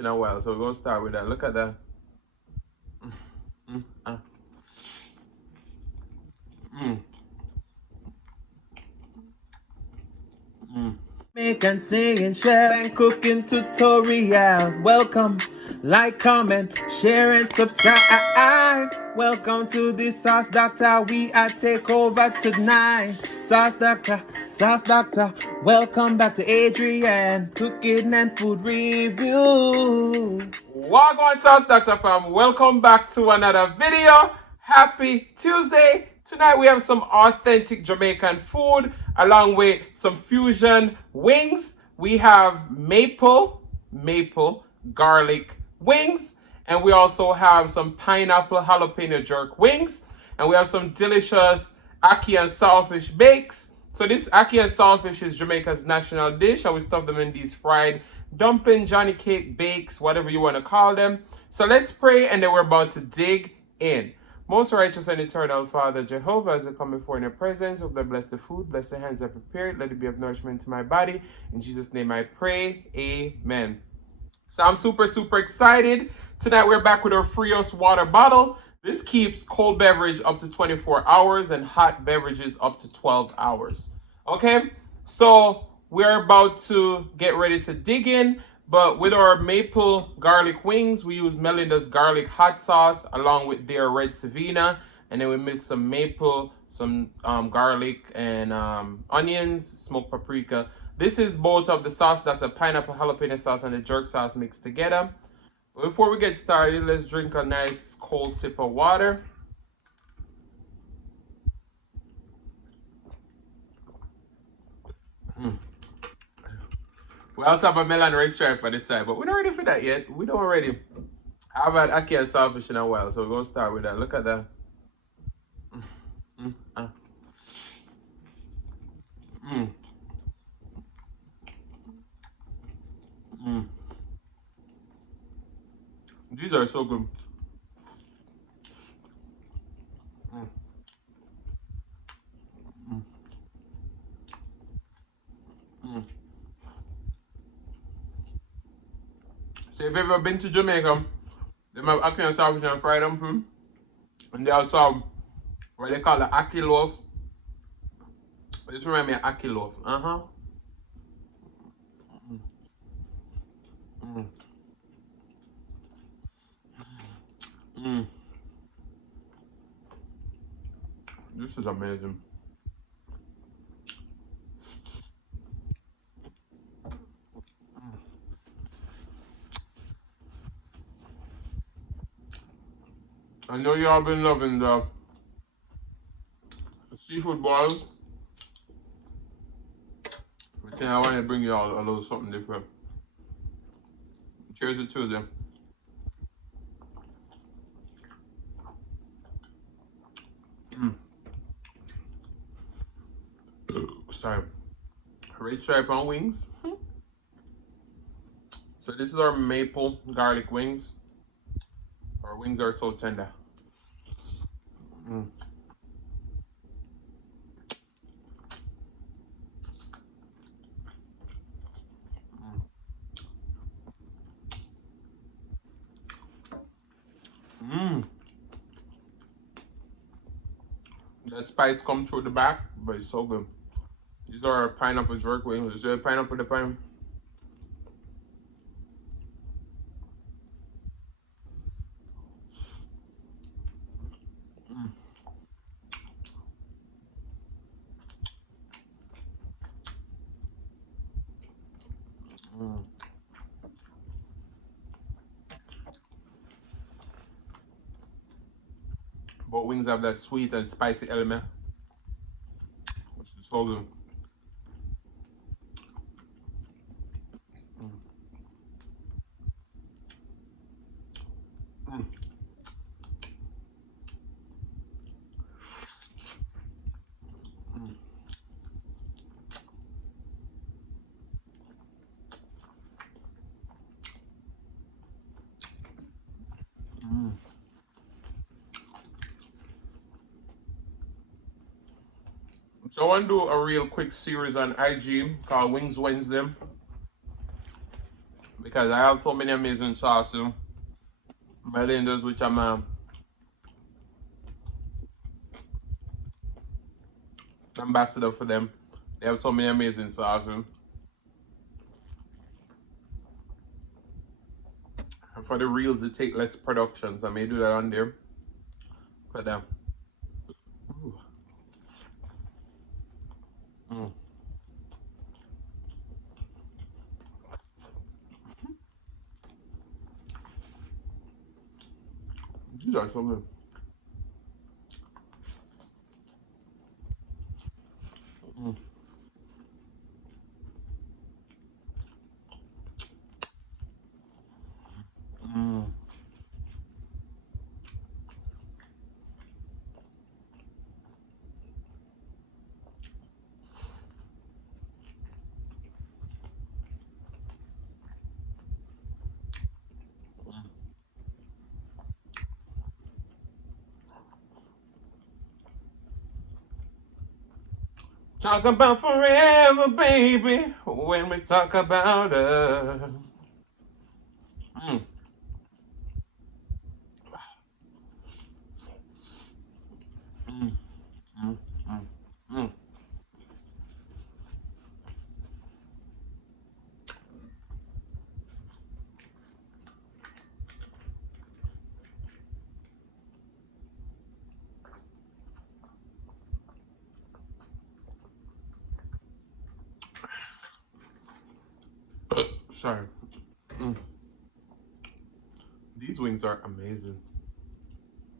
in a while, so we're gonna start with that. Look at that. Make and sing and share and cooking tutorial. Welcome, like, comment, share and subscribe. Welcome to the Sauce Dackta. We are take over tonight. Sauce Dackta, Sauce Dackta. Welcome back to Adrian Cooking and Food Review. Welcome, Sauce Dackta fam. Welcome back to another video. Happy Tuesday. Tonight we have some authentic Jamaican food along with some fusion wings. We have maple garlic wings, and we also have some pineapple jalapeno jerk wings, and we have some delicious ackee and saltfish bakes. So this ackee and saltfish is Jamaica's national dish, and we stuff them in these fried dumpling, johnny cake bakes, whatever you want to call them. So let's pray, and then we're about to dig in. Most righteous and eternal Father Jehovah, as I come before in your presence, hope that bless the food, bless the hands that prepared, let it be of nourishment to my body. In Jesus' name I pray, amen. So I'm super excited. Tonight we're back with our Frios water bottle. This keeps cold beverage up to 24 hours and hot beverages up to 12 hours. Okay, so we're about to get ready to dig in. But with our maple garlic wings, we use Melinda's garlic hot sauce along with their red Savina. And then we mix some maple, some garlic and onions, smoked paprika. This is both of the sauce, that's a pineapple jalapeno sauce and the jerk sauce mixed together. But before we get started, let's drink a nice cold sip of water. We also have a melon rice stripe on this side, but we're not ready for that yet. We don't ready. I've had ackee and saltfish in a while, so we're going to start with that. Look at that. These are so good. So if you've ever been to Jamaica, they have ackee and saltfish and fried dumpling. And they also have what they call the ackee loaf. This reminds me of ackee loaf. This is amazing. I know y'all been loving the seafood boils, but then I want to bring y'all a little something different. Cheers to Tuesday. Sorry. Red stripe on wings. So this is our maple garlic wings. Our wings are so tender. The spice come through the back, but it's so good. These are our pineapple jerk wings. Is there pineapple the pineapple? Both wings have that sweet and spicy element, which is so good. So I want to do a real quick series on IG called Wings Wednesday, because because I have so many amazing sauces. Melinda's, which I'm ambassador for them. They have so many amazing sauces. And for the reels, it take less productions. I may do that on there for them. Ooh. Mm. These are so good. Mm. Mm. Talk about forever, baby, when we talk about us. Mm. Mm. Mm. Mm. Mm. Sorry. Mm. These wings are amazing.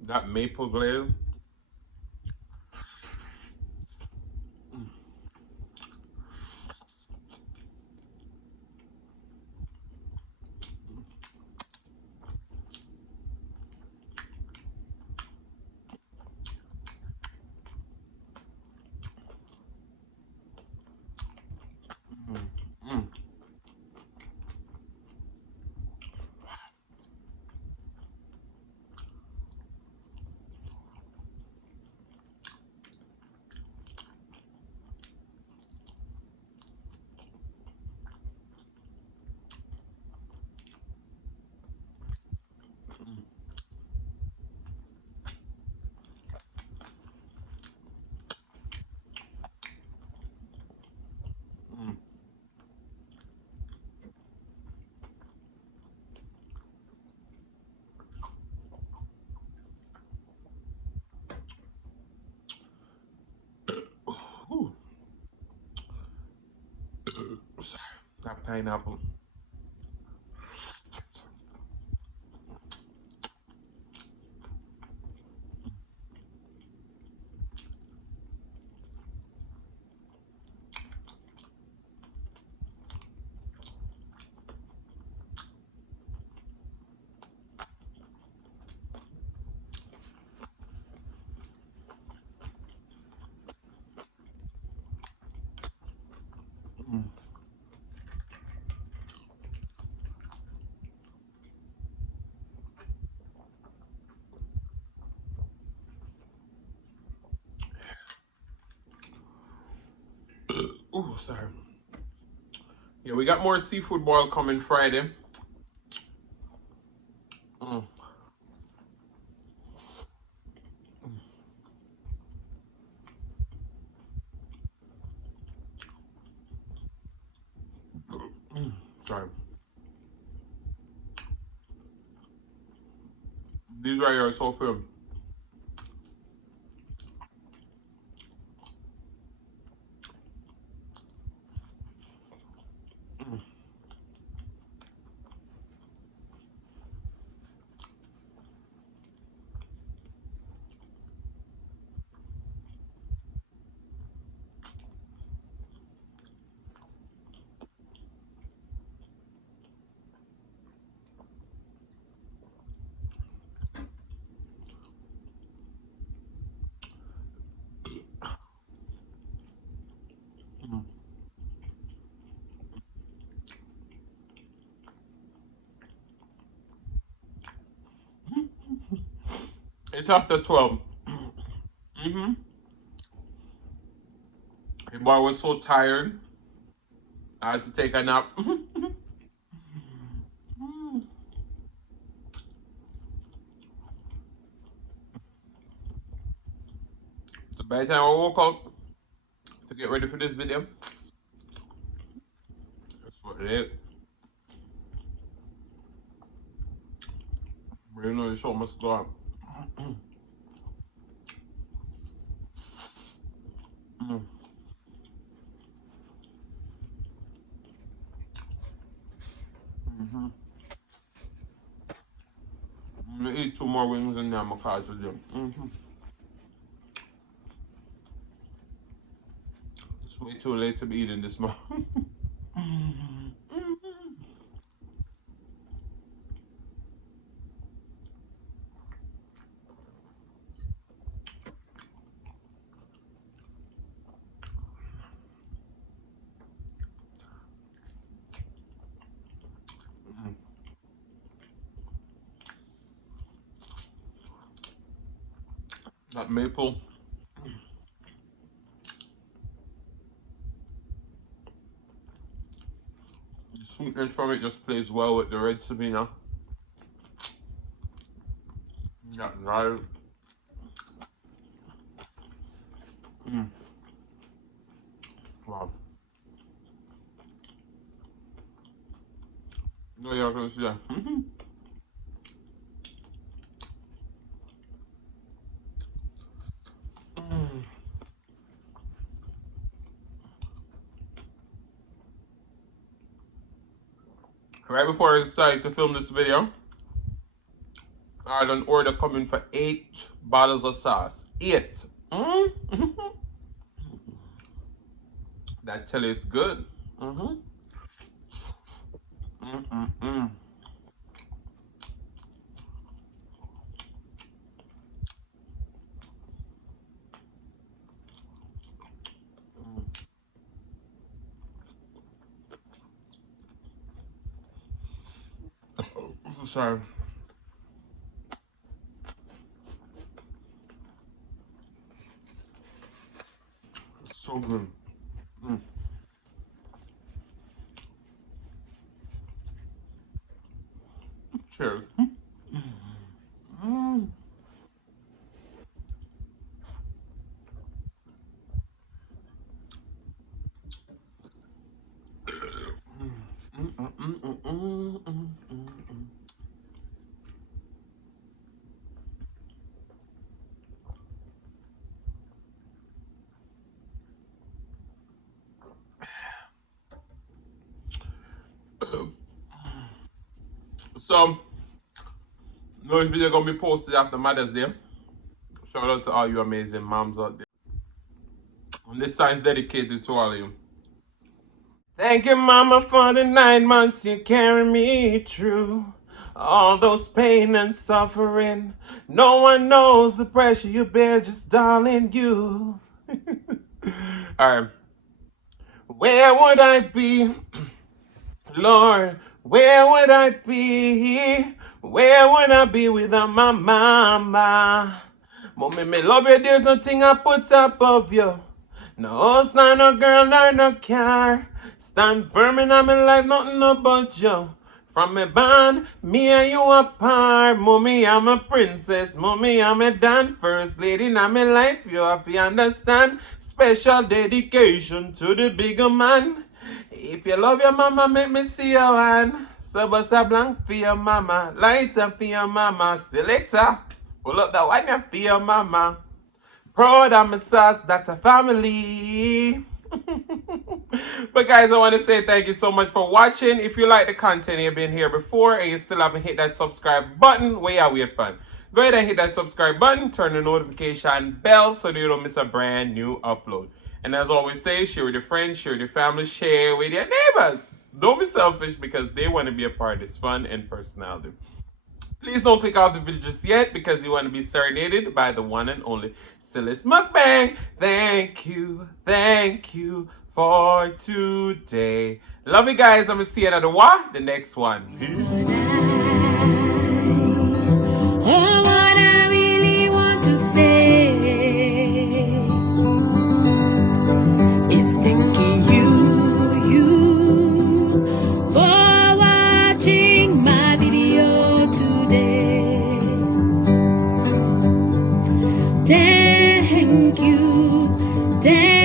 That maple glaze. Mm. Mm. Mm. Ooh. Sorry. That pineapple. Mm. Ooh, sorry. Yeah, we got more seafood boil coming Friday. Mm. Mm. Sorry. These right here are so firm. Mm. Mm. It's after 12. Mm-hmm. The boy was so tired. I had to take a nap. By the time I woke up to get ready for this video, that's what it is. But you know, the show must go on. I'm gonna eat 2 more wings and then I'm gonna catch them. It's way too late to be eating this much. That maple. The sweetness from it just plays well with the red sabina. That's right. Wow. No, y'all can see that. Right before I decided to film this video, I had an order coming for 8 bottles of sauce. 8. That tell you it's good. Sorry. It's so good. Cheers. So, no video gonna be posted after Mother's Day. Shout out to all you amazing moms out there. And this song is dedicated to all of you. Thank you, Mama, for the 9 months you carry me through. All those pain and suffering. No one knows the pressure you bear, just darling you. Alright. Where would I be? Lord, where would I be? Where would I be without my mama? Mommy, me love you, there's nothing I put above you. No house, no girl, no car. Stand firm in my life, nothing about you. From me bond, me and you apart. Mommy, I'm a princess. Mommy, I'm a dan first lady in my life. You have to understand. Special dedication to the bigger man. If you love your mama, make me see your hand. So bust a blank for your mama. Light up for your mama. Selector, pull up that wine for your mama. Proud of my sauce, Dackta family. But guys, I want to say thank you so much for watching. If you like the content, you've been here before and you still haven't hit that subscribe button, where you wait for? Go ahead and hit that subscribe button, turn the notification bell so that you don't miss a brand new upload. And as always say, share with your friends, share with your family, share with your neighbors. Don't be selfish because they want to be a part of this fun and personality. Please don't click off the video just yet because you want to be serenaded by the one and only Silly's Mukbang. Thank you for today. Love you guys. I'm going to see you at the next one. What I really want to say is thanking you for watching my video today. Thank you. Thank